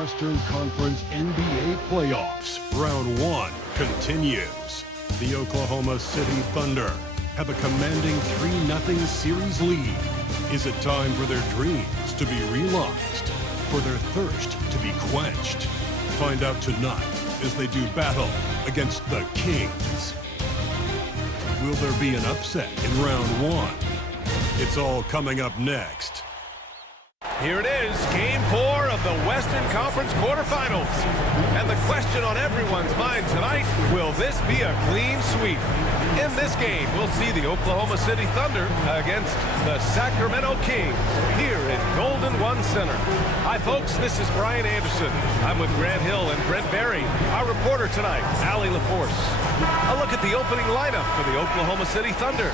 Western Conference NBA playoffs. Round 1 continues. The Oklahoma City Thunder have a commanding 3-0 series lead. Is it time for their dreams to be realized? For their thirst to be quenched? Find out tonight as they do battle against the Kings. Will there be an upset in round 1? It's all coming up next. Here it is, Game 4 of the Western Conference quarterfinals. And the question on everyone's mind tonight, will this be a clean sweep? In this game, we'll see the Oklahoma City Thunder against the Sacramento Kings here in Golden One Center. Hi, folks, this is Brian Anderson. I'm with Grant Hill and Brent Barry. Our reporter tonight, Allie LaForce. A look at the opening lineup for the Oklahoma City Thunder.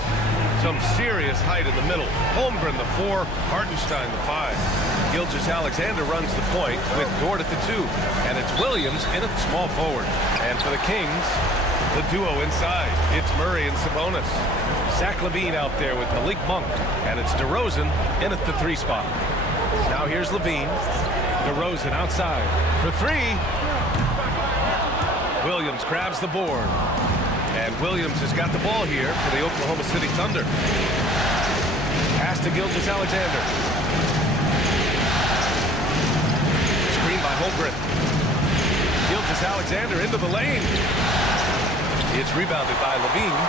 Some serious height in the middle. Holmgren the 4, Hartenstein the 5. Gilgeous-Alexander runs the point with Dort at the 2. And it's Williams in at small forward. And for the Kings, the duo inside. It's Murray and Sabonis. Zach LaVine out there with Malik Monk. And it's DeRozan in at the 3 spot. Now here's LaVine. DeRozan outside for 3. Williams grabs the board. And Williams has got the ball here for the Oklahoma City Thunder. Pass to Gilgeous-Alexander. Screen by Holmgren. Gilgeous-Alexander into the lane. It's rebounded by LaVine.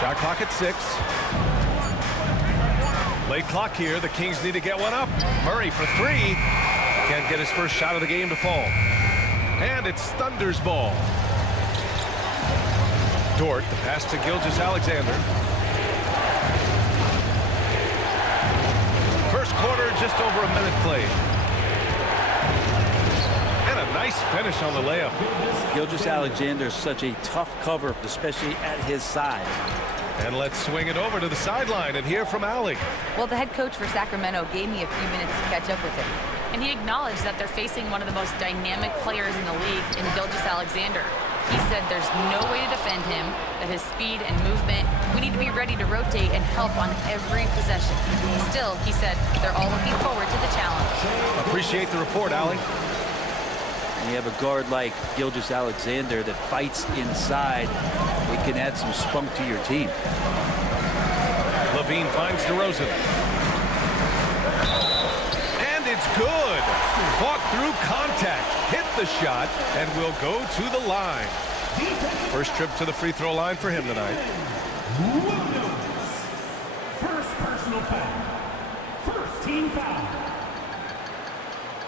Shot clock at 6. Late clock here. The Kings need to get one up. Murray for 3. Can't get his first shot of the game to fall. And it's Thunder's ball. Dort, the pass to Gilgeous-Alexander. First quarter, just over a minute played. And a nice finish on the layup. Gilgeous-Alexander is such a tough cover, especially at his size. And let's swing it over to the sideline and hear from Allie. Well, the head coach for Sacramento gave me a few minutes to catch up with him. And he acknowledged that they're facing one of the most dynamic players in the league in Gilgeous-Alexander. He said there's no way to defend him, that his speed and movement, we need to be ready to rotate and help on every possession. Still, he said, they're all looking forward to the challenge. Appreciate the report, Allie. And you have a guard like Gilgeous-Alexander that fights inside. It can add some spunk to your team. LaVine finds DeRozan. And it's good. Fought through contact. Hit the shot and will go to the line. First trip to the free throw line for him tonight. First personal foul. First team foul.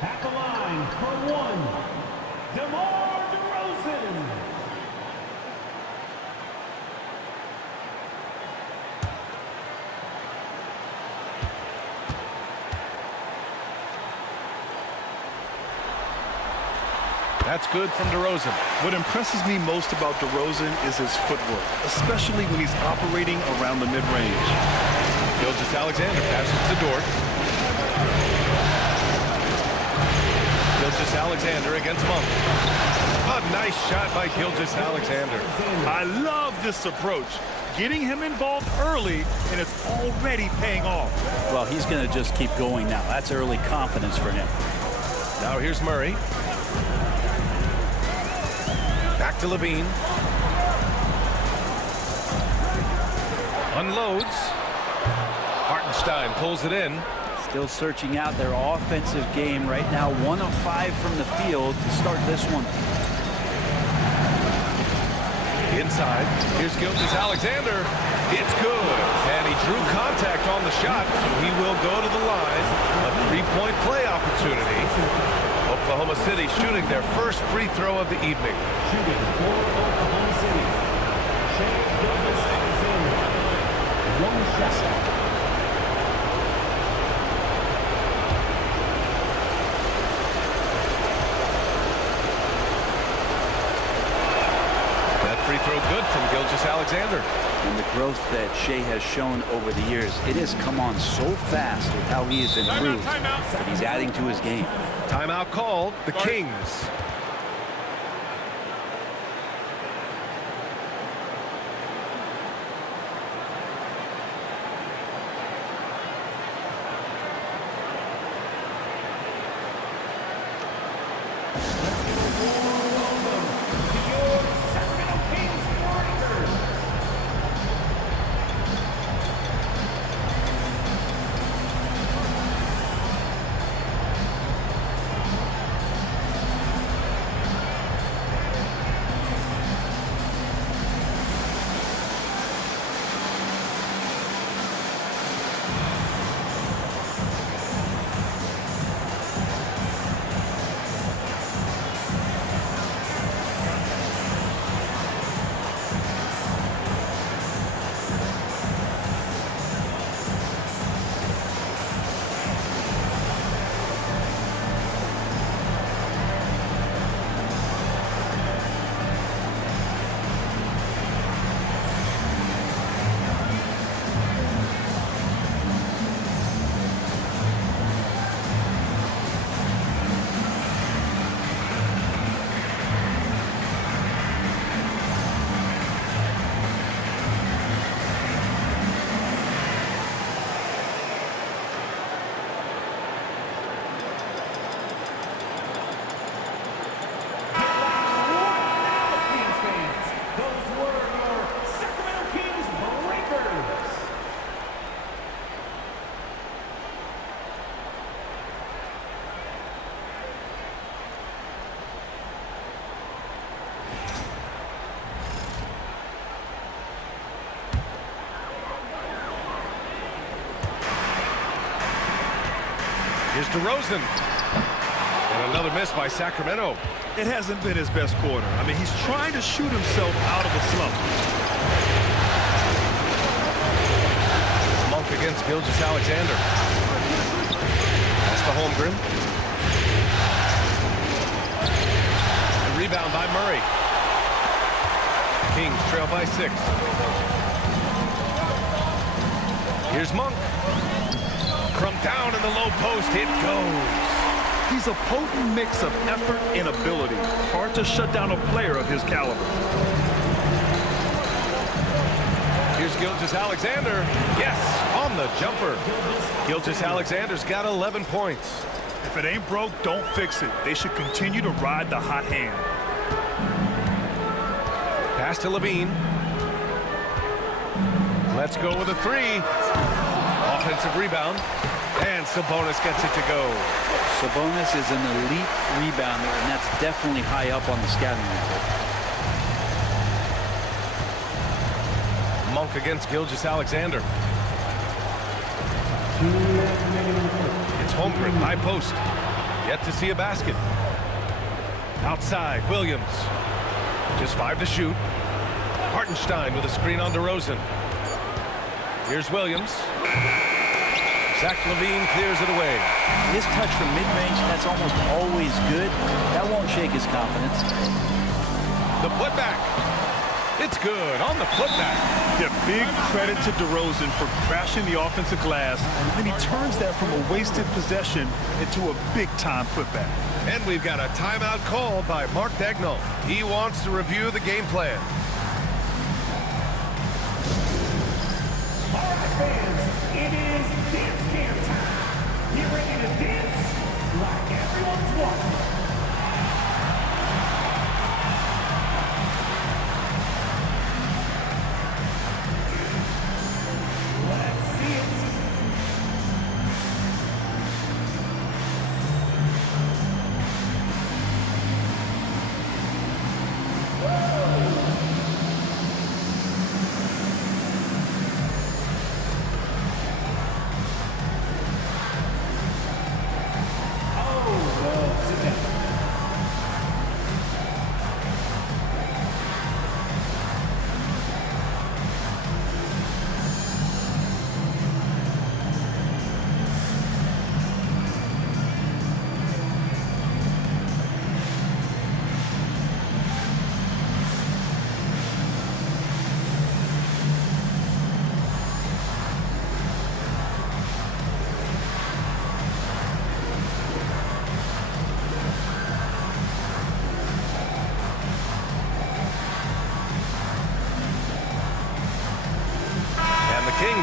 At the line for 1. DeMar DeRozan. That's good from DeRozan. What impresses me most about DeRozan is his footwork, especially when he's operating around the mid-range. Gilgeous-Alexander passes to Dort. Gilgeous-Alexander against Monk. A nice shot by Gilgeous-Alexander. I love this approach. Getting him involved early, and it's already paying off. Well, he's going to just keep going now. That's early confidence for him. Now here's Murray. Back to LaVine. Unloads. Hartenstein pulls it in. Still searching out their offensive game right now. 1 of 5 from the field to start this one. Inside. Here's Gilgeous-Alexander. It's good. And he drew contact on the shot, so he will go to the line. A 3-point play opportunity. Oklahoma City shooting their first free throw of the evening. Shooting for Oklahoma City. Gilgeous-Alexander. 1 shot. That free throw good from Gilgeous Alexander. And the growth that Shea has shown over the years, it has come on so fast with how he has improved that he's adding to his game. Timeout called, the Kings. Here's DeRozan. And another miss by Sacramento. It hasn't been his best quarter. I mean, he's trying to shoot himself out of a slump. Monk against Gilgeous Alexander. That's to Holmgren. A rebound by Murray. Kings trail by 6. Here's Monk. From down in the low post, it goes. He's a potent mix of effort and ability. Hard to shut down a player of his caliber. Here's Gilgeous Alexander. Yes, on the jumper. Gilgeous Alexander's got 11 points. If it ain't broke, don't fix it. They should continue to ride the hot hand. Pass to Levine. Let's go with a 3. Offensive rebound. And Sabonis gets it to go. Sabonis is an elite rebounder, and that's definitely high up on the scouting report. Monk against Gilgeous Alexander. It's Holmgren, high post. Yet to see a basket. Outside, Williams. Just 5 to shoot. Hartenstein with a screen on DeRozan. Here's Williams. Zach LaVine clears it away. His touch from mid-range, that's almost always good. That won't shake his confidence. The putback. It's good on the putback. Yeah, big credit to DeRozan for crashing the offensive glass. And then he turns that from a wasted possession into a big-time putback. And we've got a timeout called by Mark Daigneault. He wants to review the game plan. All right, fans, it is dance camp time. Get ready to dance like everyone's watching. Let's see it. Oh, well, sit down.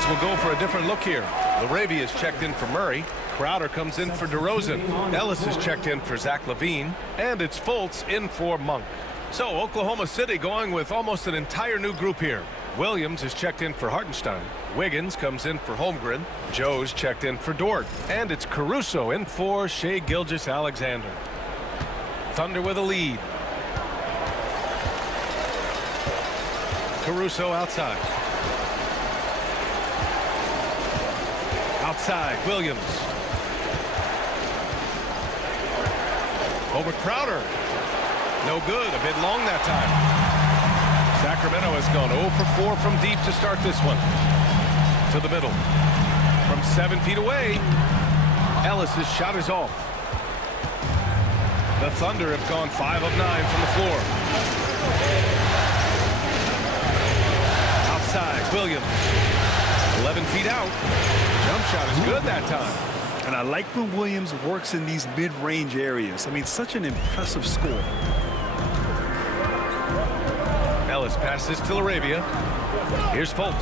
Kings will go for a different look here. LaRavia is checked in for Murray. Crowder comes in for DeRozan. Ellis is checked in for Zach LaVine. And it's Fultz in for Monk. So Oklahoma City going with almost an entire new group here. Williams is checked in for Hartenstein. Wiggins comes in for Holmgren. Joe's checked in for Dort. And it's Caruso in for Shai Gilgeous-Alexander. Thunder with a lead. Caruso outside. Outside, Williams. Over Crowder. No good, a bit long that time. Sacramento has gone 0 for 4 from deep to start this one. To the middle. From 7 feet away, Ellis's shot is off. The Thunder have gone 5 of 9 from the floor. Outside, Williams. 11 feet out. Jump shot is good that time. And I like when Williams works in these mid-range areas. I mean, such an impressive score. Ellis passes to LaRavia. Here's Fultz.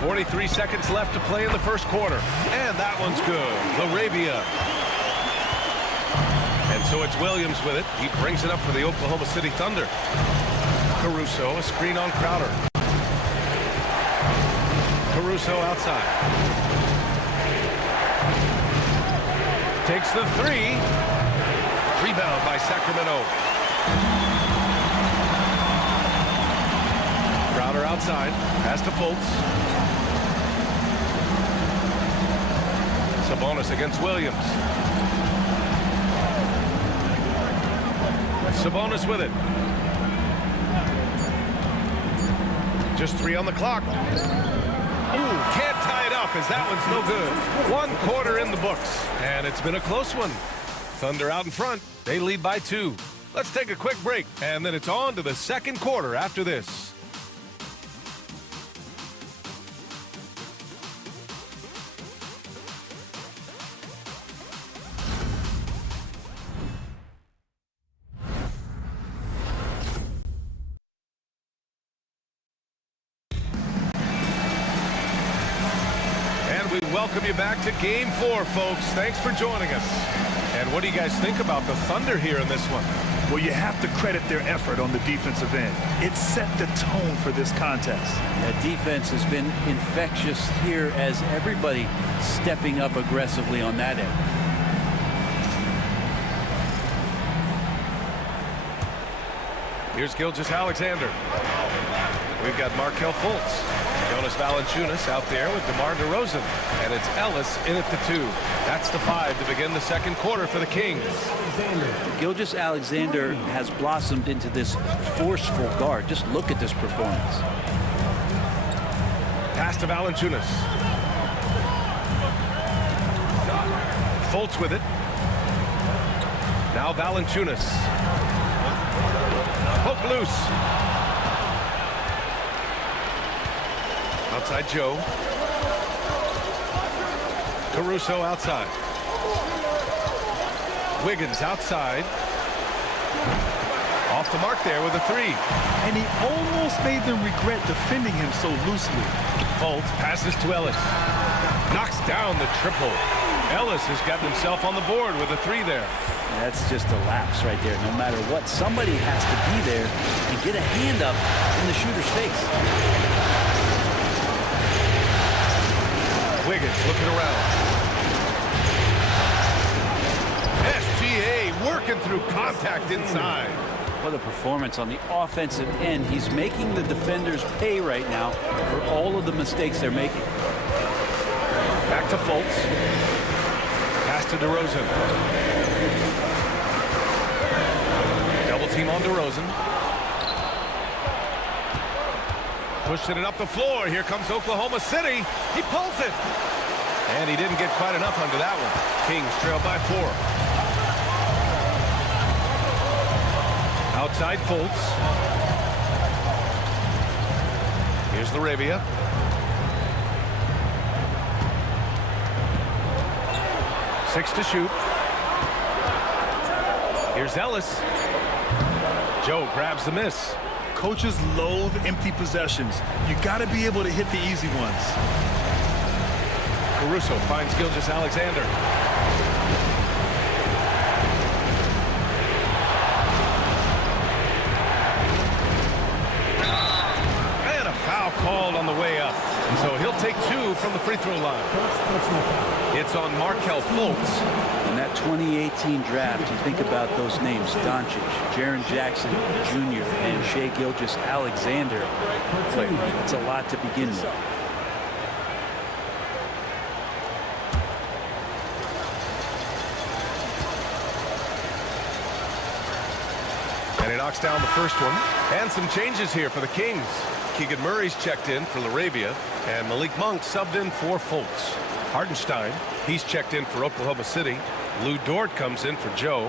43 seconds left to play in the first quarter. And that one's good. LaRavia. And so it's Williams with it. He brings it up for the Oklahoma City Thunder. Caruso, a screen on Crowder. Caruso outside. Takes the three. Rebound by Sacramento. Crowder outside. Pass to Fultz. Sabonis against Williams. Sabonis with it. Just 3 on the clock. Ooh, can't tie it up as that one's no good. 1 quarter in the books, and it's been a close one. Thunder out in front. They lead by 2. Let's take a quick break, and then it's on to the second quarter after this. Welcome you back to Game 4, folks. Thanks for joining us. And what do you guys think about the Thunder here in this one? Well, you have to credit their effort on the defensive end. It set the tone for this contest. That defense has been infectious here as everybody stepping up aggressively on that end. Here's Gilgeous-Alexander. We've got Markelle Fultz. Jonas Valanciunas out there with DeMar DeRozan. And it's Ellis in at the 2. That's the 5 to begin the second quarter for the Kings. Gilgeous-Alexander has blossomed into this forceful guard. Just look at this performance. Pass to Valanciunas. Fultz with it. Now Valanciunas. Poke loose. Outside Joe. Caruso outside. Wiggins outside. Off the mark there with a 3. And he almost made them regret defending him so loosely. Fultz passes to Ellis. Knocks down the triple. Ellis has got himself on the board with a 3 there. That's just a lapse right there. No matter what, somebody has to be there and get a hand up in the shooter's face. Wiggins looking around. SGA working through contact inside. What a performance on the offensive end. He's making the defenders pay right now for all of the mistakes they're making. Back to Fultz. Pass to DeRozan. Double team on DeRozan. Pushing it up the floor. Here comes Oklahoma City. He pulls it. And he didn't get quite enough under that one. Kings trail by 4. Outside Fultz. Here's LaRavia. Six to shoot. Here's Ellis. Joe grabs the miss. Coaches loathe empty possessions. You got to be able to hit the easy ones. Caruso finds Gilgeous-Alexander. And a foul called on the way up. So he'll take 2 from the free throw line. It's on Markelle Fultz. In that 2018 draft, you think about those names: Doncic, Jaren Jackson Jr., and Shai Gilgeous-Alexander. Boy, that's a lot to begin with. And he knocks down the first one. And some changes here for the Kings. Keegan Murray's checked in for LaRavia, and Malik Monk subbed in for Fultz. Hartenstein, he's checked in for Oklahoma City. Lou Dort comes in for Joe.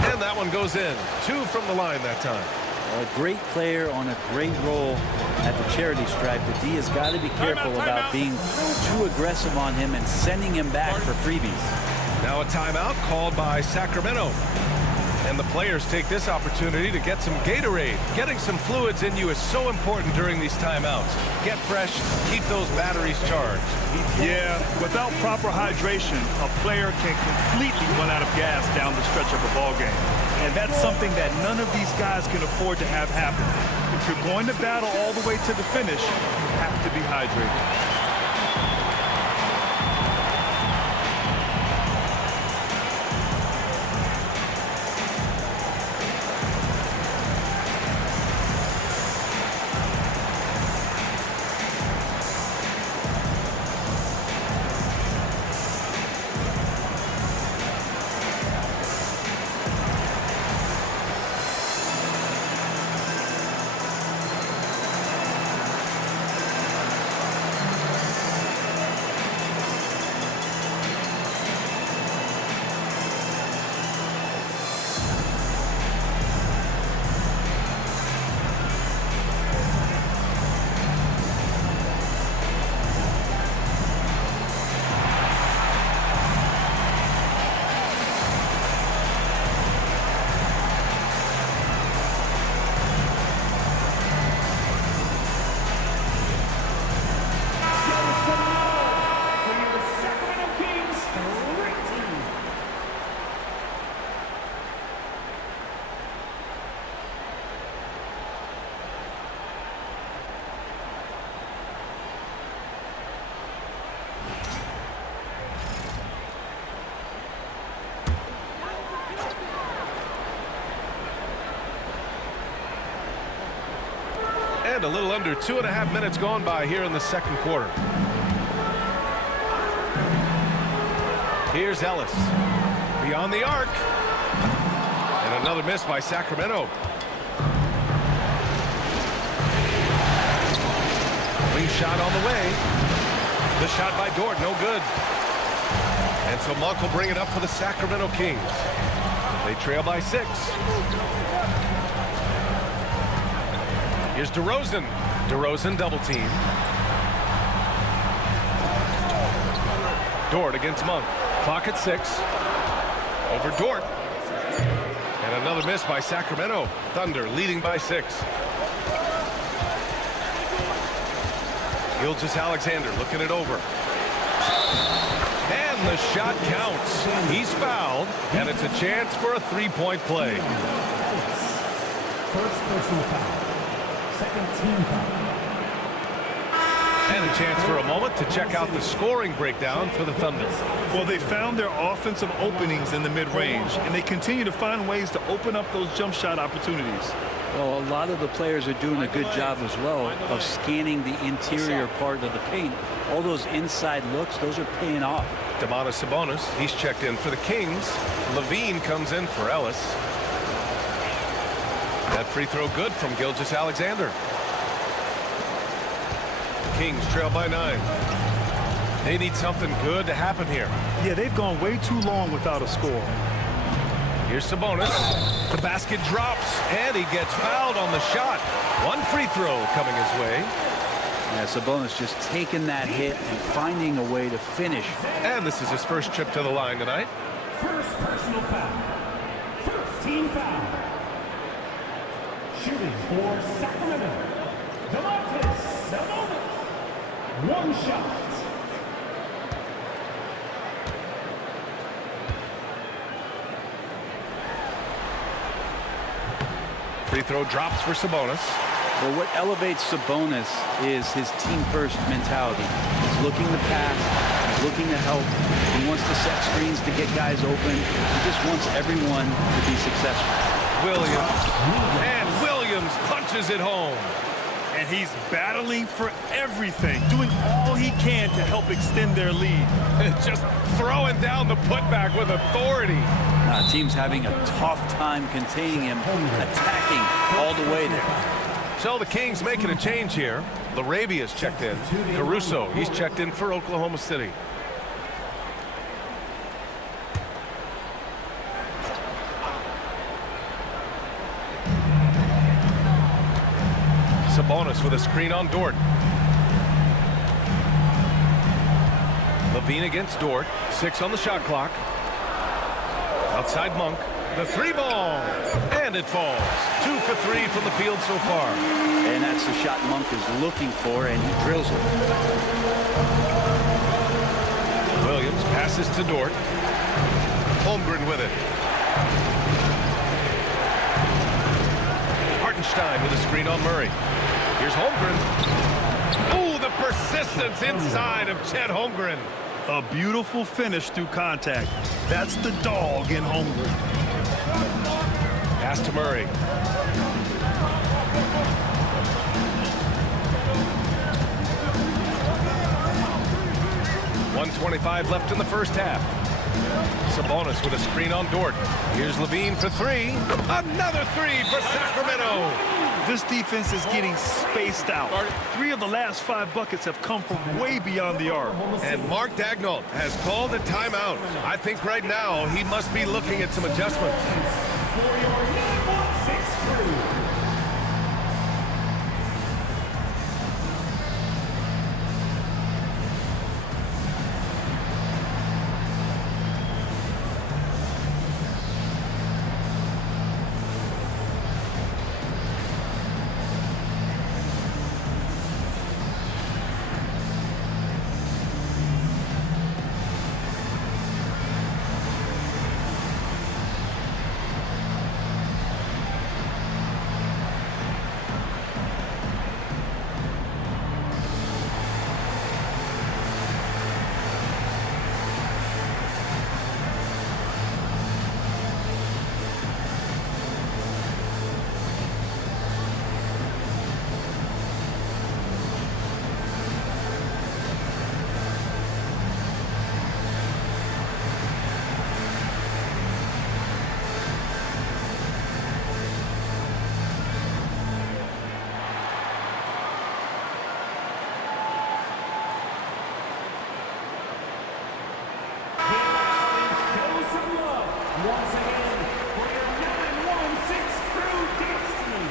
And that one goes in. 2 from the line that time. A great player on a great role at the charity stripe. The D has got to be careful about being too aggressive on him and sending him back for freebies. Now a timeout called by Sacramento. And the players take this opportunity to get some Gatorade. Getting some fluids in you is so important during these timeouts. Get fresh, keep those batteries charged. Yeah, without proper hydration, a player can completely run out of gas down the stretch of a ball game. And that's something that none of these guys can afford to have happen. If you're going to battle all the way to the finish, you have to be hydrated. And a little under 2.5 minutes gone by here in the second quarter. Here's Ellis. Beyond the arc. And another miss by Sacramento. Wing shot on the way. The shot by Dort, no good. And so Monk will bring it up for the Sacramento Kings. They trail by 6. Here's DeRozan. DeRozan double team. Dort against Monk. Clock at 6. Over Dort. And another miss by Sacramento. Thunder leading by 6. Gilgeous-Alexander looking it over. And the shot counts. He's fouled, and it's a chance for a three-point play. First personal foul. Second team foul. And a chance for a moment to check out the scoring breakdown for the Thunder. Well, they found their offensive openings in the mid-range, and they continue to find ways to open up those jump shot opportunities. Well, a lot of the players are doing a good job as well of scanning the interior part of the paint. All those inside looks, those are paying off. Domantas Sabonis, he's checked in for the Kings. Levine comes in for Ellis. That free throw good from Gilgeous-Alexander. Kings trail by 9. They need something good to happen here. Yeah, they've gone way too long without a score. Here's Sabonis. The basket drops, and he gets fouled on the shot. One free throw coming his way. Yeah, Sabonis just taking that hit and finding a way to finish. And this is his first trip to the line tonight. First personal foul. First team foul. Shooting for Sacramento. Sabonis. One shot. Free throw drops for Sabonis. Well, what elevates Sabonis is his team-first mentality. He's looking to pass. He's looking to help. He wants to set screens to get guys open. He just wants everyone to be successful. Williams. And Williams punches it home. And he's battling for everything, doing all he can to help extend their lead. Just throwing down the putback with authority. Team's having a tough time containing him, attacking all the way there. So the Kings making a change here. Larabia's checked in. Caruso, he's checked in for Oklahoma City. Sabonis with a screen on Dort. Levine against Dort. 6 on the shot clock. Outside Monk. The 3-ball. And it falls. 2 for 3 from the field so far. And that's the shot Monk is looking for, and he drills it. Williams passes to Dort. Holmgren with it. Hartenstein with a screen on Murray. Here's Holmgren. Oh, the persistence inside of Chet Holmgren. A beautiful finish through contact. That's the dog in Holmgren. Pass to Murray. .125 left in the first half. Sabonis with a screen on Dort. Here's Levine for 3. Another 3 for Sacramento. This defense is getting spaced out. 3 of the last 5 buckets have come from way beyond the arc. And Mark Daigneault has called a timeout. I think right now he must be looking at some adjustments. For your 9-1-6 crew. Once again, for your 9-1-6 crew dance team.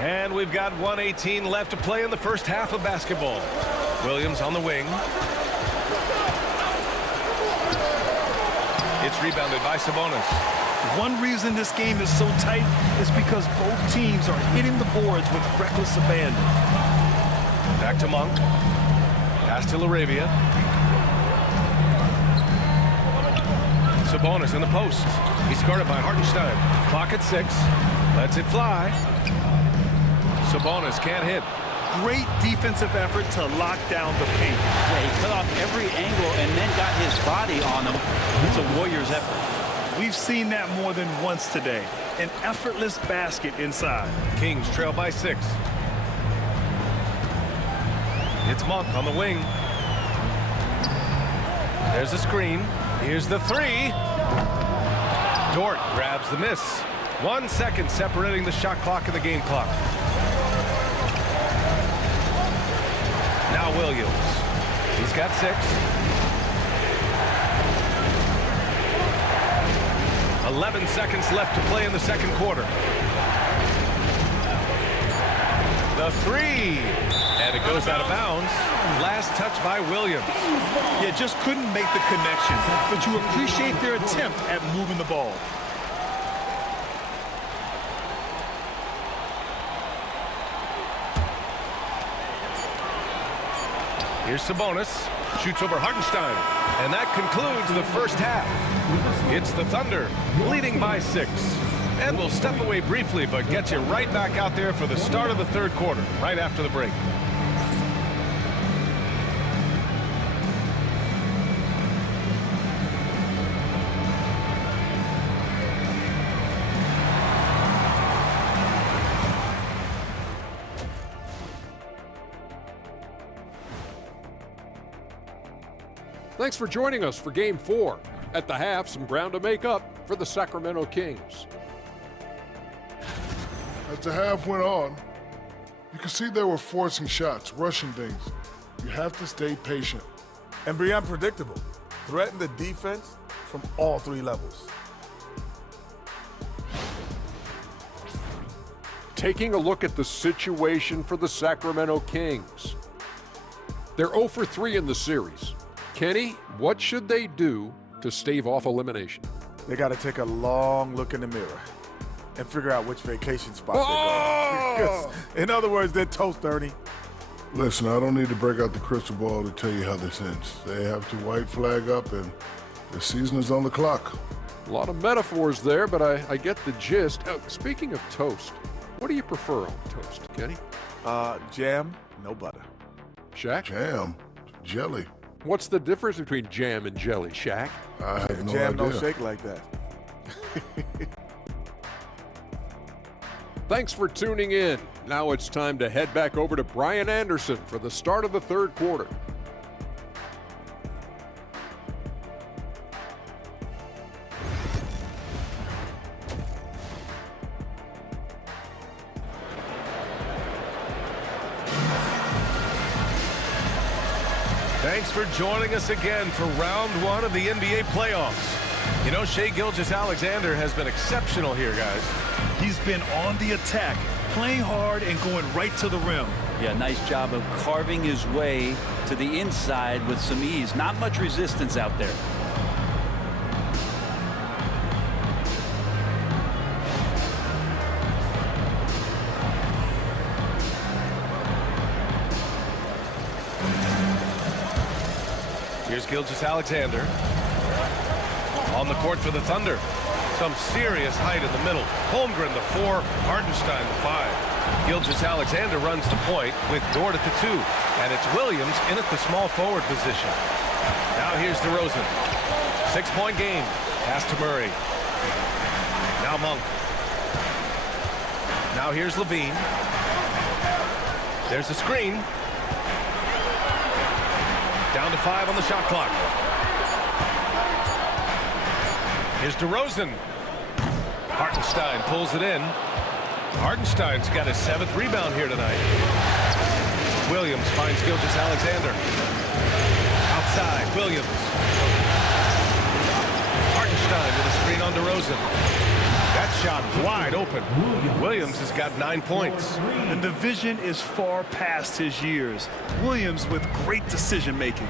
And we've got 1:18 left to play in the first half of basketball. Williams on the wing. It's rebounded by Sabonis. One reason this game is so tight is because both teams are hitting the boards with reckless abandon. Back to Monk. Pass to Larabia. Sabonis in the post. He's guarded by Hartenstein. Clock at 6. Lets it fly. Sabonis can't hit. Great defensive effort to lock down the paint. Yeah, he cut off every angle and then got his body on him. It's a Warriors effort. We've seen that more than once today. An effortless basket inside. Kings trail by 6. It's Monk on the wing. There's a screen. Here's the 3. Dort grabs the miss. 1 second separating the shot clock and the game clock. Now Williams. He's got 6. 11 seconds left to play in the second quarter. The 3. And it goes out of bounds. Last touch by Williams. Yeah, just couldn't make the connection. But you appreciate their attempt at moving the ball. Here's Sabonis. Shoots over Hartenstein. And that concludes the first half. It's the Thunder leading by 6. And we'll step away briefly, but get you right back out there for the start of the third quarter, right after the break. Thanks for joining us for Game 4. At the half, some ground to make up for the Sacramento Kings. As the half went on, you could see they were forcing shots, rushing things. You have to stay patient. And be unpredictable. Threaten the defense from all 3 levels. Taking a look at the situation for the Sacramento Kings. They're 0 for 3 in the series. Kenny, what should they do to stave off elimination? They got to take a long look in the mirror and figure out which vacation spot they're going. In other words, they're toast, Ernie. Listen, I don't need to break out the crystal ball to tell you how this ends. They have to white flag up, and the season is on the clock. A lot of metaphors there, but I get the gist. Speaking of toast, what do you prefer on toast, Kenny? Jam, no butter. Shaq? Jam, jelly. What's the difference between jam and jelly, Shaq? I have no Jam idea. don't shake like that. Thanks for tuning in. Now it's time to head back over to Brian Anderson for the start of the third quarter. Thanks for joining us again for round 1 of the NBA playoffs. You know, Shai Gilgeous-Alexander has been exceptional here, guys. He's been on the attack, playing hard and going right to the rim. Yeah, nice job of carving his way to the inside with some ease. Not much resistance out there. Here's Gilgeous-Alexander on the court for the Thunder. Some serious height in the middle. Holmgren the 4, Hartenstein the 5. Gilgeous-Alexander runs the point with Dort at the 2. And it's Williams in at the small forward position. Now here's DeRozan. 6-point game. Pass to Murray. Now Monk. Now here's Levine. There's a screen. Down to 5 on the shot clock. Here's DeRozan. Hartenstein pulls it in. Hartenstein's got his 7th rebound here tonight. Williams finds Gilgeous-Alexander. Outside, Williams. Hartenstein with a screen on DeRozan. That shot wide open. Williams has got 9 points. And the vision is far past his years. Williams with great decision-making.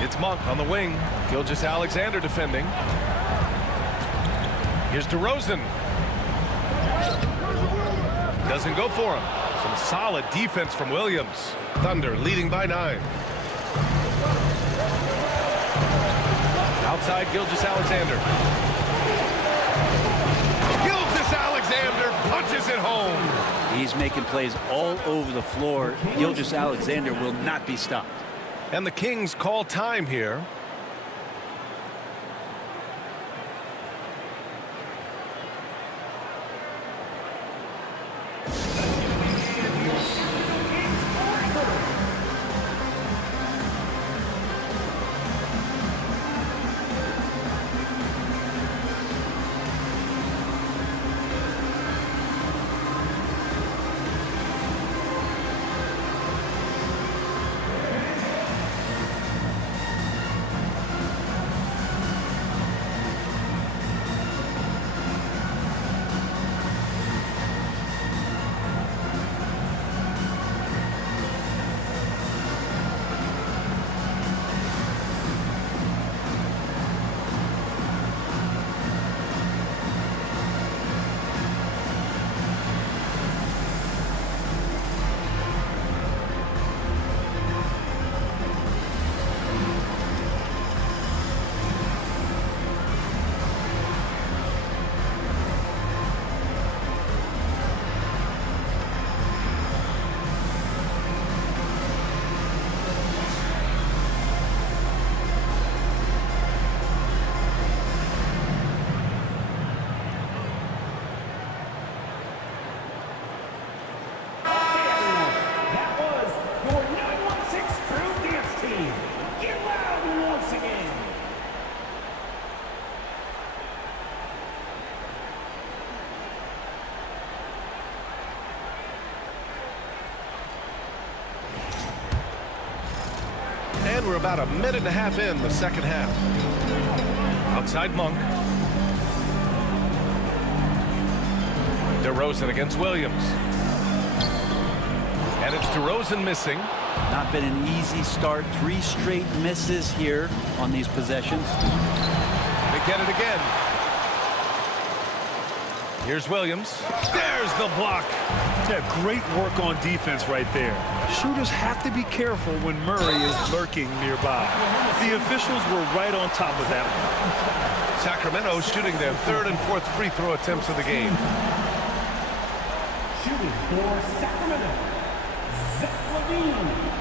It's Monk on the wing. Gilgeous-Alexander defending. Here's DeRozan. Doesn't go for him. Some solid defense from Williams. Thunder leading by 9. Outside Gilgeous-Alexander. Gilgeous-Alexander punches it home. He's making plays all over the floor. Gilgeous-Alexander will not be stopped. And the Kings call time here. And we're about a minute and a half in the second half. Outside Monk. DeRozan against Williams. And it's DeRozan missing. Not been an easy start. 3 straight misses here on these possessions. They get it again. Here's Williams. There's the block. Yeah, great work on defense right there. Shooters have to be careful when Murray is lurking nearby. The officials were right on top of that one. Sacramento shooting their 3rd and 4th free throw attempts of the game. Shooting for Sacramento, Zach LaVine.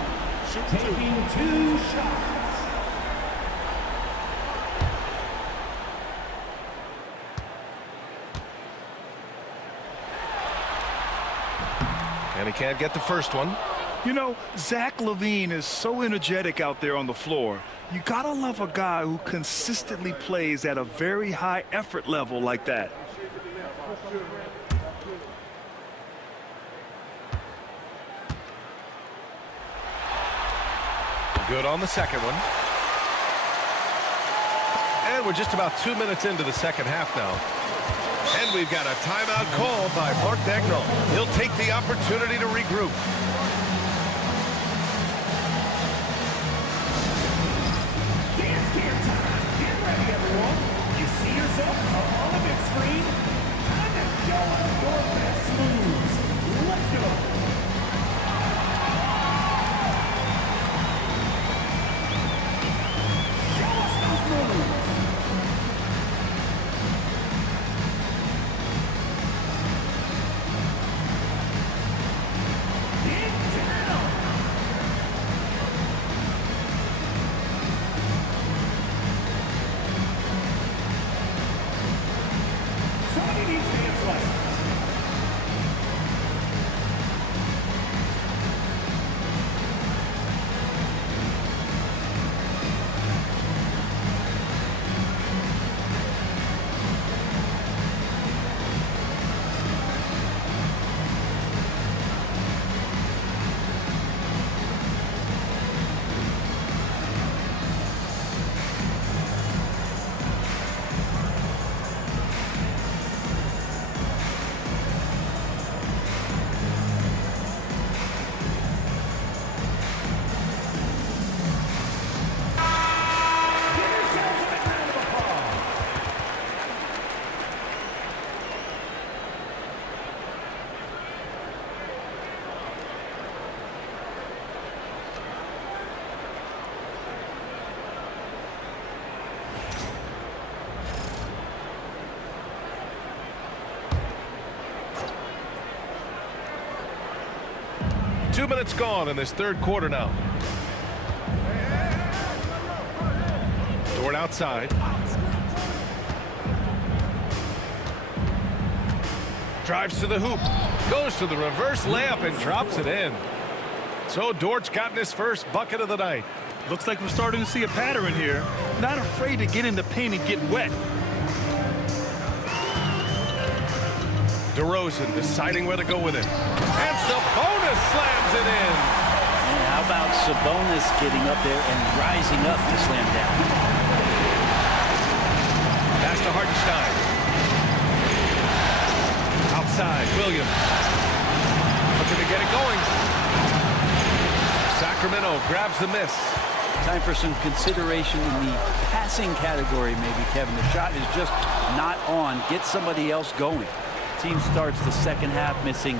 Taking 2 shots. And he can't get the first one. You know, Zach LaVine is so energetic out there on the floor. You gotta love a guy who consistently plays at a very high effort level like that. Good on the second one. And we're just about 2 minutes into the second half now. And we've got a timeout call by Mark Daigneault. He'll take the opportunity to regroup. Dance cam time. Get ready, everyone. You see yourself up on the big screen? Time to show us your best moves. Let's go. Show us those moves. Somebody needs dance lessons. Give yourselves a big round of applause. 2 minutes gone in this third quarter now. Dort outside. Drives to the hoop. Goes to the reverse layup and drops it in. So Dort's gotten his first bucket of the night. Looks like we're starting to see a pattern here. Not afraid to get in the paint and get wet. DeRozan deciding where to go with it. And Sabonis slams it in. And how about Sabonis getting up there and rising up to slam down? Pass to Hartenstein. Outside, Williams. Looking to get it going. Sacramento grabs the miss. Time for some consideration in the passing category, maybe, Kevin. The shot is just not on. Get somebody else going. Team starts the second half missing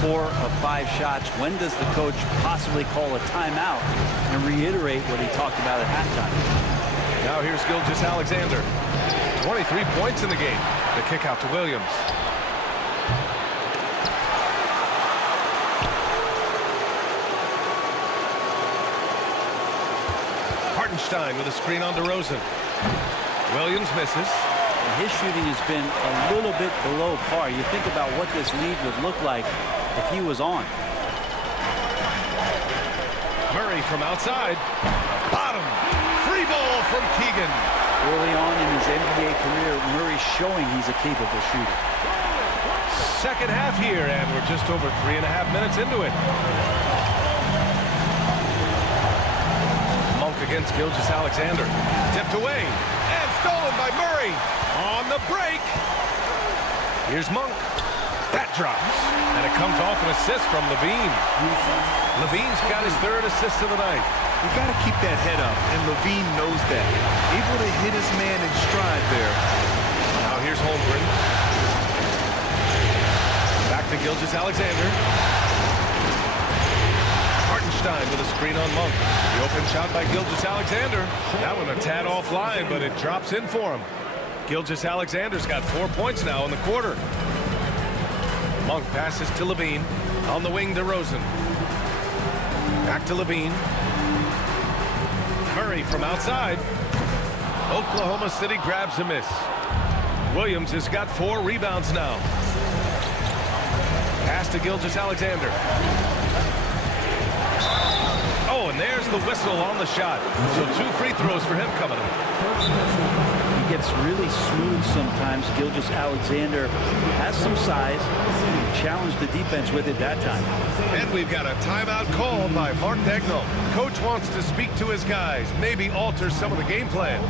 4 of 5 shots. When does the coach possibly call a timeout and reiterate what he talked about at halftime? Now here's Gilgeous-Alexander. 23 points in the game. The kick out to Williams. Hartenstein with a screen on DeRozan. Williams misses. And his shooting has been a little bit below par. You think about what this lead would look like if he was on. Murray from outside. Bottom. Free ball from Keegan. Early on in his NBA career, Murray's showing he's a capable shooter. Second half here, and we're just over 3.5 minutes into it. Monk against Gilgeous Alexander. Tipped away and stolen by Murray. On the break. Here's Monk. That drops. And it comes off an assist from Levine. Levine's got his third assist of the night. You got to keep that head up, and Levine knows that. Able to hit his man in stride there. Now here's Holmgren. Back to Gilgeous Alexander. Hartenstein with a screen on Monk. The open shot by Gilgeous Alexander. That one a tad offline, but it drops in for him. Gilgeous Alexander's got 4 points now in the quarter. Monk passes to Levine. On the wing to Rosen. Back to Levine. Murray from outside. Oklahoma City grabs a miss. Williams has got 4 rebounds now. Pass to Gilgeous Alexander. Oh, and there's the whistle on the shot. So 2 free throws for him coming up. He gets really smooth sometimes. Gilgeous Alexander has some size. He challenged the defense with it that time. And we've got a timeout called by Mark Daigneault. Coach wants to speak to his guys, maybe alter some of the game plan.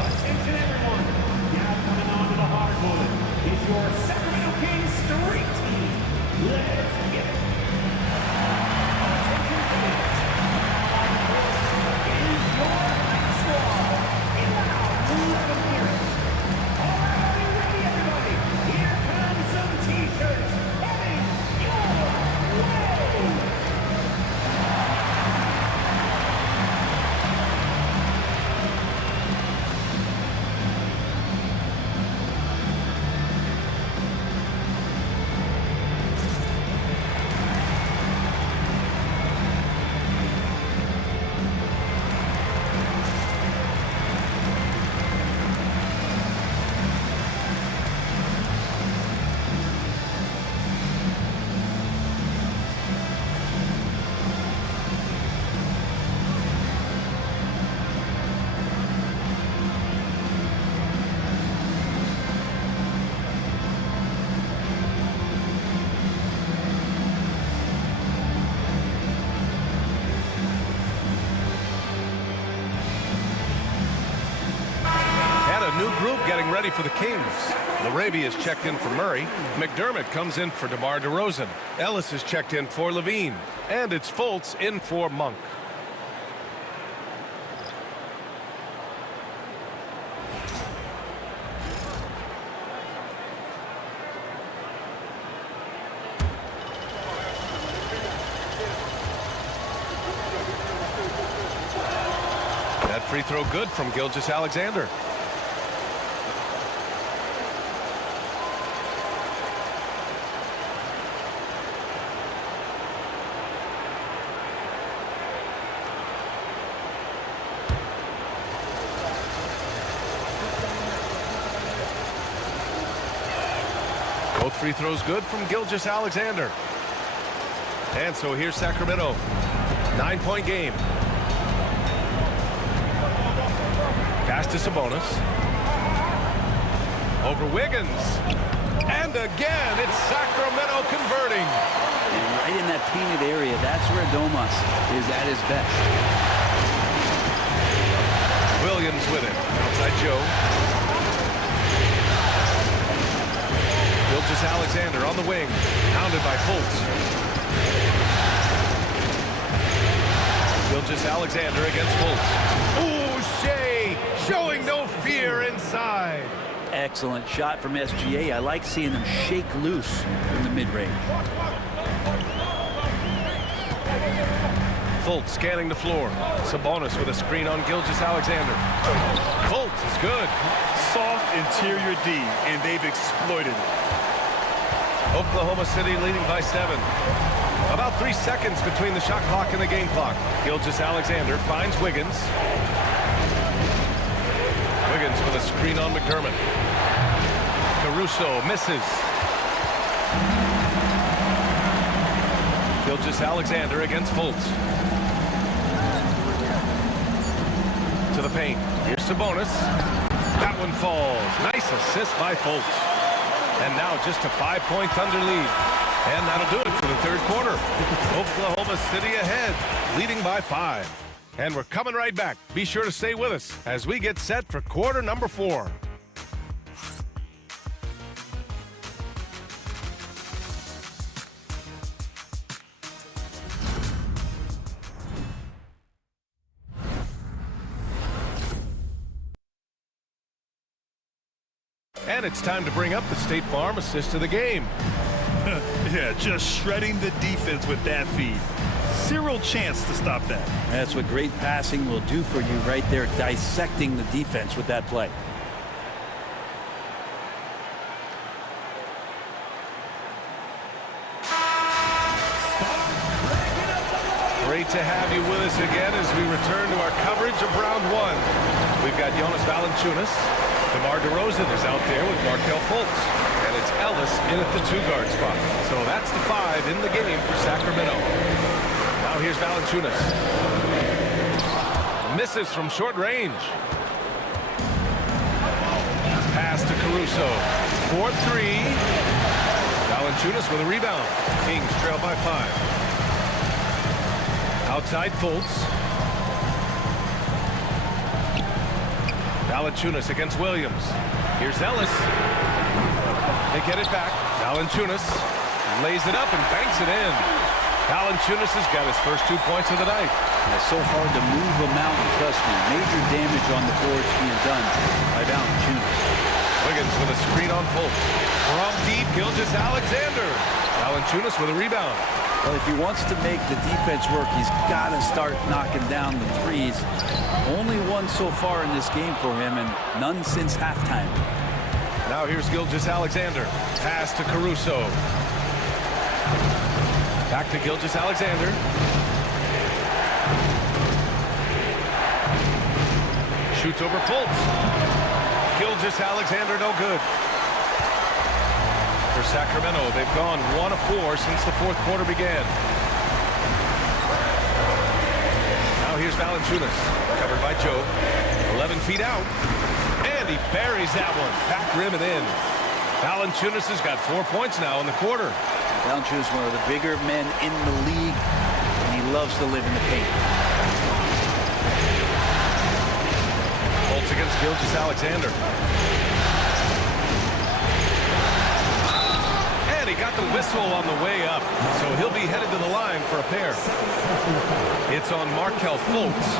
Attention everyone. Now coming onto the hardwood is your Sacramento Kings Street Team. Let's get it. Attention fans. Is your high squad. And now, let them hear it. All right, are you ready, everybody? Here comes some T-shirts heading your way. New group getting ready for the Kings. Larabi is checked in for Murray. McDermott comes in for DeMar DeRozan. Ellis is checked in for Levine. And it's Fultz in for Monk. That free throw good from Gilgeous Alexander. Both free throws good from Gilgeous Alexander. And so here's Sacramento. 9-point game. Pass to Sabonis. Over Wiggins. And again, it's Sacramento converting. And right in that painted area, that's where Domas is at his best. Williams with it. Outside Joe. Gilgeous Alexander on the wing. Pounded by Fultz. Gilgeous Alexander against Fultz. Ooh, Shea showing no fear inside. Excellent shot from SGA. I like seeing them shake loose in the mid-range. Fultz scanning the floor. Sabonis with a screen on Gilgeous Alexander. Fultz is good. Soft interior D, and they've exploited it. Oklahoma City leading by 7. About 3 seconds between the shot clock and the game clock. Gilgeous Alexander finds Wiggins. Wiggins with a screen on McDermott. Caruso misses. Gilgeous Alexander against Fultz. To the paint. Here's Sabonis. That one falls. Nice assist by Fultz. And now just a 5-point Thunder lead. And that'll do it for the third quarter. Oklahoma City ahead, leading by 5. And we're coming right back. Be sure to stay with us as we get set for quarter number 4. And it's time to bring up the State Farm assist of the game. Yeah, just shredding the defense with that feed. Zero chance to stop that. That's what great passing will do for you right there, dissecting the defense with that play. Great to have you with us again as we return to our coverage of round 1. We've got Jonas Valanciunas. DeMar DeRozan is out there with Markelle Fultz. And it's Ellis in at the 2-guard spot. So that's the 5 in the game for Sacramento. Now here's Valanciunas. Misses from short range. Pass to Caruso. 4-3. Valanciunas with a rebound. Kings trail by 5. Outside Fultz. Valanciunas against Williams. Here's Ellis. They get it back. Valanciunas lays it up and banks it in. Valanciunas has got his first 2 points of the night. It's so hard to move a mountain, trust me. Major damage on the boards being done by Valanciunas. Wiggins with a screen on Fultz. From deep, Gilgeous-Alexander. Valanciunas with a rebound. Well, if he wants to make the defense work, he's got to start knocking down the threes. Only one so far in this game for him, and none since halftime. Now here's Gilgeous-Alexander. Pass to Caruso. Back to Gilgeous-Alexander. Shoots over Fultz. Gilgeous-Alexander no good. For Sacramento, they've gone 1 of 4 since the fourth quarter began. Now here's Valanciunas, covered by Joe. 11 feet out, and he buries that one. Back rim and in. Valanciunas has got 4 points now in the quarter. Valanciunas is one of the bigger men in the league, and he loves to live in the paint. Fultz against Gilgeous-Alexander. He got the whistle on the way up, so he'll be headed to the line for a pair. It's on Markelle Fultz.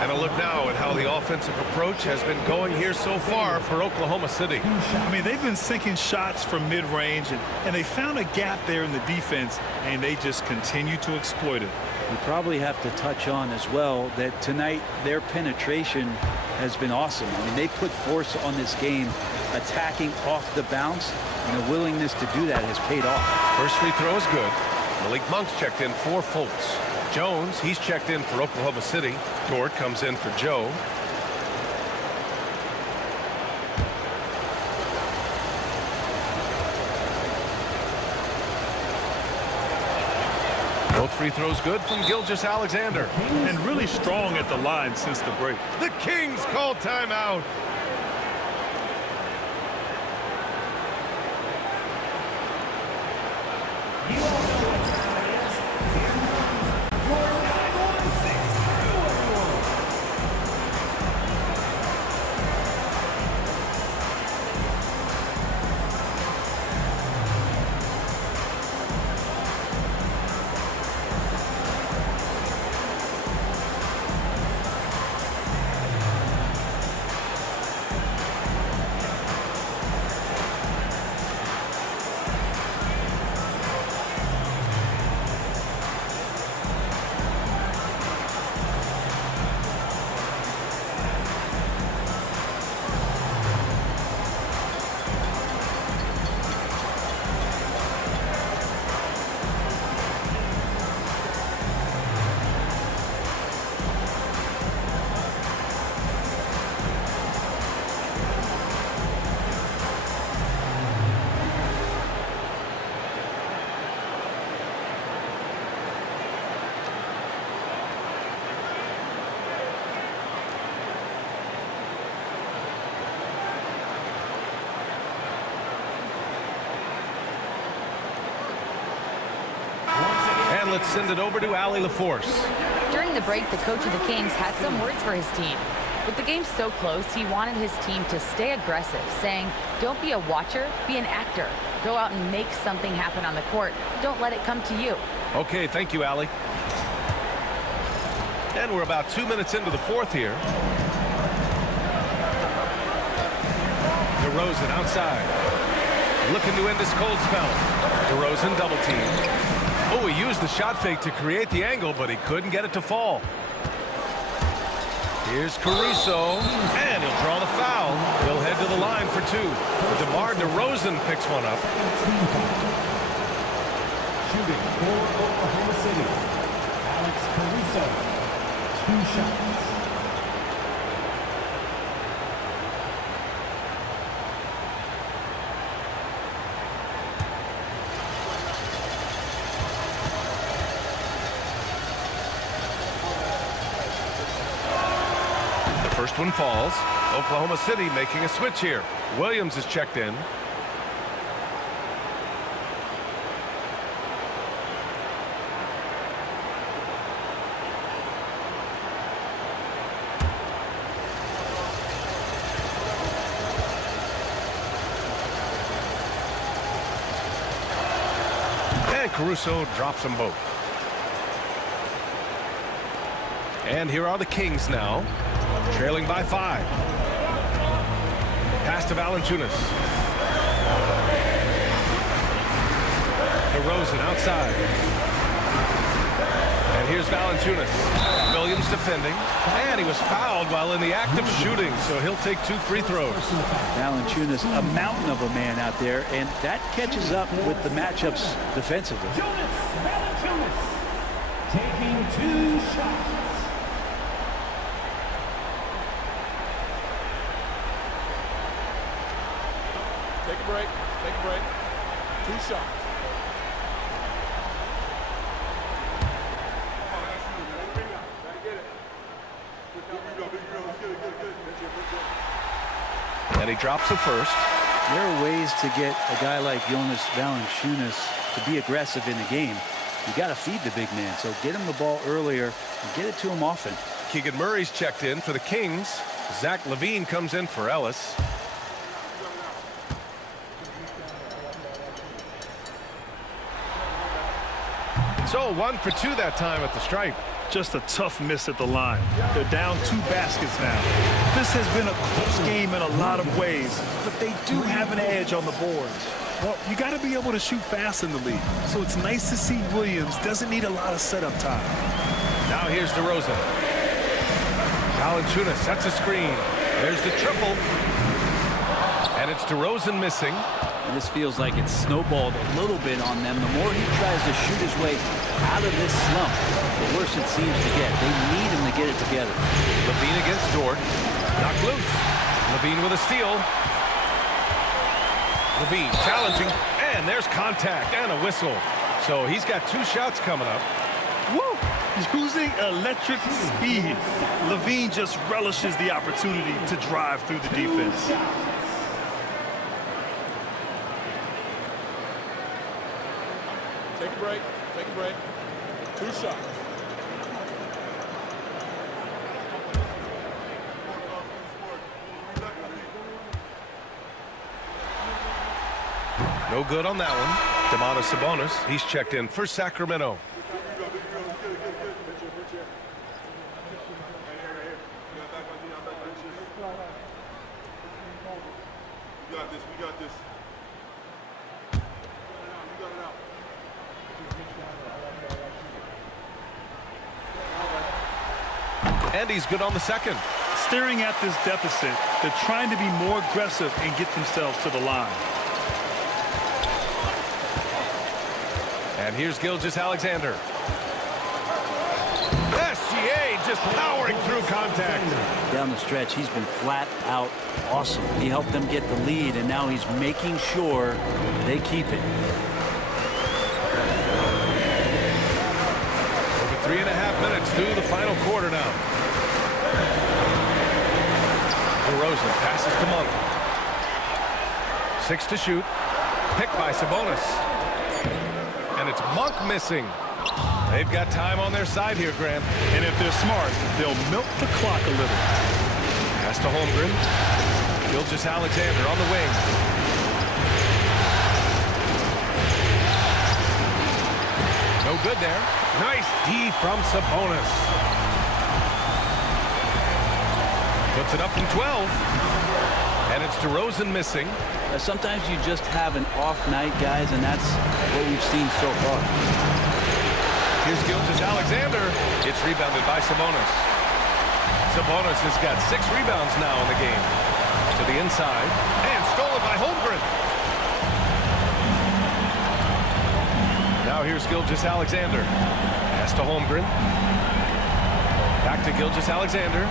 And a look now at how the offensive approach has been going here so far for Oklahoma City. I mean, they've been sinking shots from mid-range, and they found a gap there in the defense, and they just continue to exploit it. We probably have to touch on as well that tonight their penetration has been awesome. I mean, they put force on this game, attacking off the bounce, and the willingness to do that has paid off. First free throw is good. Malik Monk's checked in for Fultz. Jones, he's checked in for Oklahoma City. Dort comes in for Joe. Both free throws good from Gilgeous-Alexander. And really strong at the line since the break. The Kings call timeout. You all know what time it is. Here comes your 916 crew, everyone. let's send it over to Allie LaForce. During the break, the coach of the Kings had some words for his team. With the game so close, he wanted his team to stay aggressive, saying, don't be a watcher, be an actor. Go out and make something happen on the court. Don't let it come to you. Okay, thank you, Allie. And we're about 2 minutes into the fourth here. DeRozan outside. Looking to end this cold spell. DeRozan double team. Oh, he used the shot fake to create the angle, but he couldn't get it to fall. Here's Caruso, and he'll draw the foul. He'll head to the line for two. DeMar DeRozan picks one up. Shooting for Oklahoma City, Alex Caruso. 2 shots. First one falls. Oklahoma City making a switch here. Williams is checked in. And Caruso drops them both. And here are the Kings now. Trailing by 5. Pass to Valanciunas. DeRozan outside. And here's Valanciunas. Williams defending. And he was fouled while in the act of shooting, so he'll take 2 free throws. Valanciunas, a mountain of a man out there, and that catches up with the matchups defensively. Jonas Valanciunas taking 2 shots. Take a break. Take a break. 2 shots. And he drops the first. There are ways to get a guy like Jonas Valanciunas to be aggressive in the game. You got to feed the big man, so get him the ball earlier and get it to him often. Keegan Murray's checked in for the Kings. Zach LaVine comes in for Ellis. So 1 for 2 that time at the stripe. Just a tough miss at the line. They're down 2 baskets now. This has been a close game in a lot of ways, but they do have an edge on the board. Well, you got to be able to shoot fast in the league, so it's nice to see Williams doesn't need a lot of setup time. Now here's DeRozan. Valanciunas sets a screen. There's the triple. And it's DeRozan missing. And this feels like it's snowballed a little bit on them. The more he tries to shoot his way out of this slump, the worse it seems to get. They need him to get it together. LaVine against Dort. Knocked loose. LaVine with a steal. LaVine challenging. And there's contact and a whistle. So he's got 2 shots coming up. Woo! Using electric speed. LaVine just relishes the opportunity to drive through the defense. Take a break. Take a break. 2 shots. No good on that one. Domantas Sabonis, he's checked in for Sacramento. We got this. We got this. And he's good on the second. Staring at this deficit, they're trying to be more aggressive and get themselves to the line. And here's Gilgeous-Alexander. SGA just powering through contact. Down the stretch, he's been flat out awesome. He helped them get the lead, and now he's making sure they keep it. Over 3.5 minutes through the final quarter now. DeRozan passes to Monk. 6 to shoot. Picked by Sabonis. And it's Monk missing. They've got time on their side here, Grant. And if they're smart, they'll milk the clock a little. Pass to Holmgren. Gilgeous-Alexander on the wing. No good there. Nice D from Sabonis. Puts it up from 12. And it's DeRozan missing. Sometimes you just have an off night, guys, and that's what we've seen so far. Here's Gilgeous-Alexander. It's rebounded by Sabonis. Sabonis has got 6 rebounds now in the game. To the inside. And stolen by Holmgren. Now here's Gilgeous-Alexander. Pass to Holmgren. Back to Gilgeous-Alexander.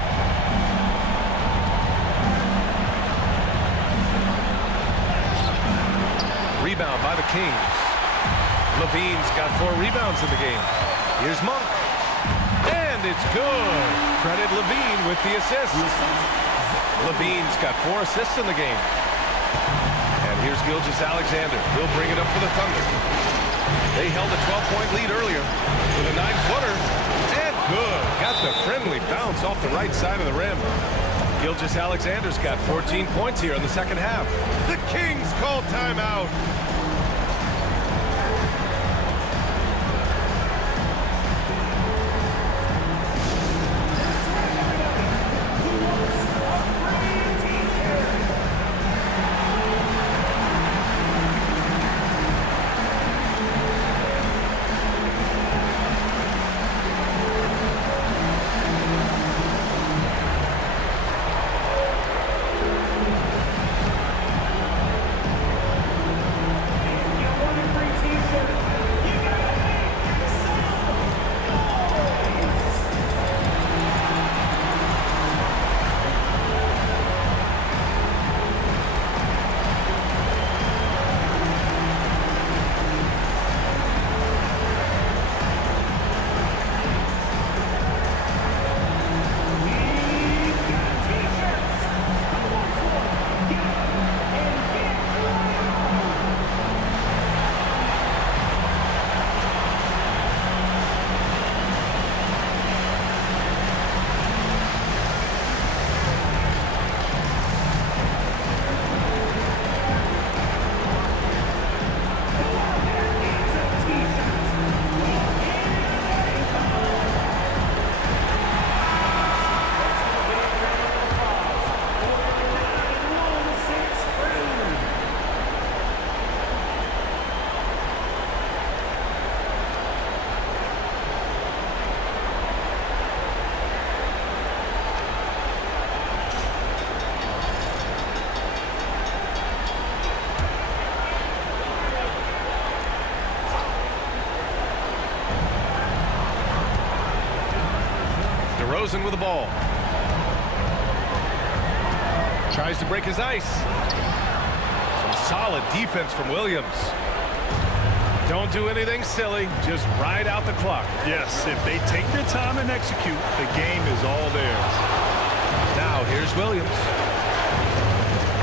Rebound by the Kings. Levine's got 4 rebounds in the game. Here's Monk. And it's good. Credit Levine with the assist. Levine's got 4 assists in the game. And here's Gilgeous-Alexander. He'll bring it up for the Thunder. They held a 12-point lead earlier with a 9-footer. And good. Got the friendly bounce off the right side of the rim. Gilgeous-Alexander's got 14 points here in the second half. The Kings call timeout. DeRozan with the ball. Tries to break his ice. Some solid defense from Williams. Don't do anything silly. Just ride out the clock. Yes, if they take their time and execute, the game is all theirs. Now here's Williams.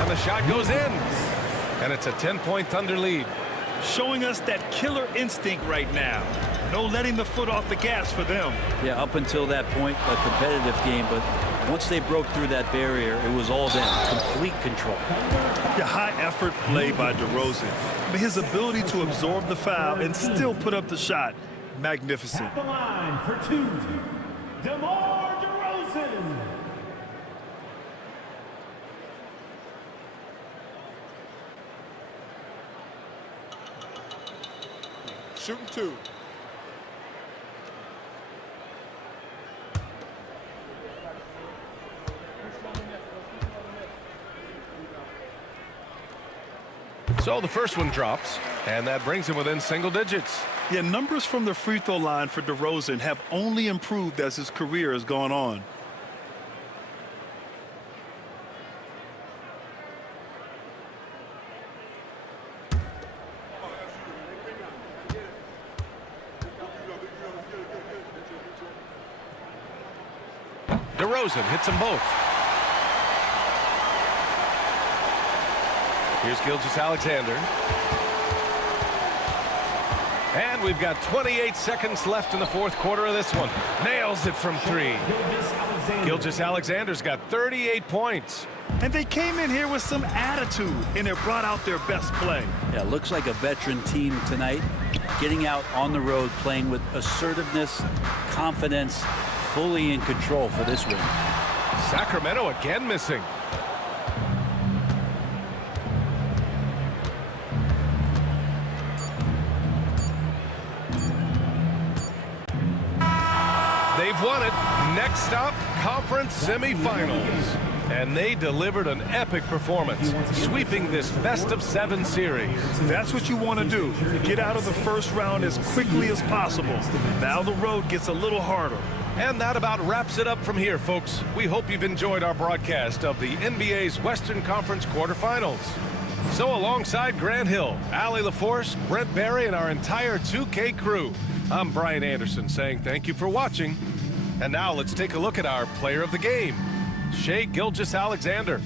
And the shot goes in. And it's a 10-point Thunder lead. Showing us that killer instinct right now. No letting the foot off the gas for them. Yeah, up until that point, a competitive game, but once they broke through that barrier, it was all them. Complete control. The high-effort play by DeRozan. I mean, his ability to absorb the foul and still put up the shot, magnificent. At the line for 2, DeMar DeRozan. Shooting 2. So the first one drops, and that brings him within single digits. Yeah, numbers from the free throw line for DeRozan have only improved as his career has gone on. DeRozan hits them both. Here's Gilgeous-Alexander. And we've got 28 seconds left in the fourth quarter of this one. Nails it from three. Gilgeous-Alexander's got 38 points. And they came in here with some attitude, and it brought out their best play. Yeah, looks like a veteran team tonight, getting out on the road, playing with assertiveness, confidence, fully in control for this win. Sacramento again missing. They've won it. Next stop, conference semifinals. And they delivered an epic performance, sweeping this best-of-7 series. That's what you want to do. Get out of the first round as quickly as possible. Now the road gets a little harder. And that about wraps it up from here, folks. We hope you've enjoyed our broadcast of the NBA's Western Conference quarterfinals. So alongside Grant Hill, Allie LaForce, Brent Barry, and our entire 2K crew, I'm Brian Anderson saying thank you for watching. And now let's take a look at our player of the game, Shai Gilgeous-Alexander.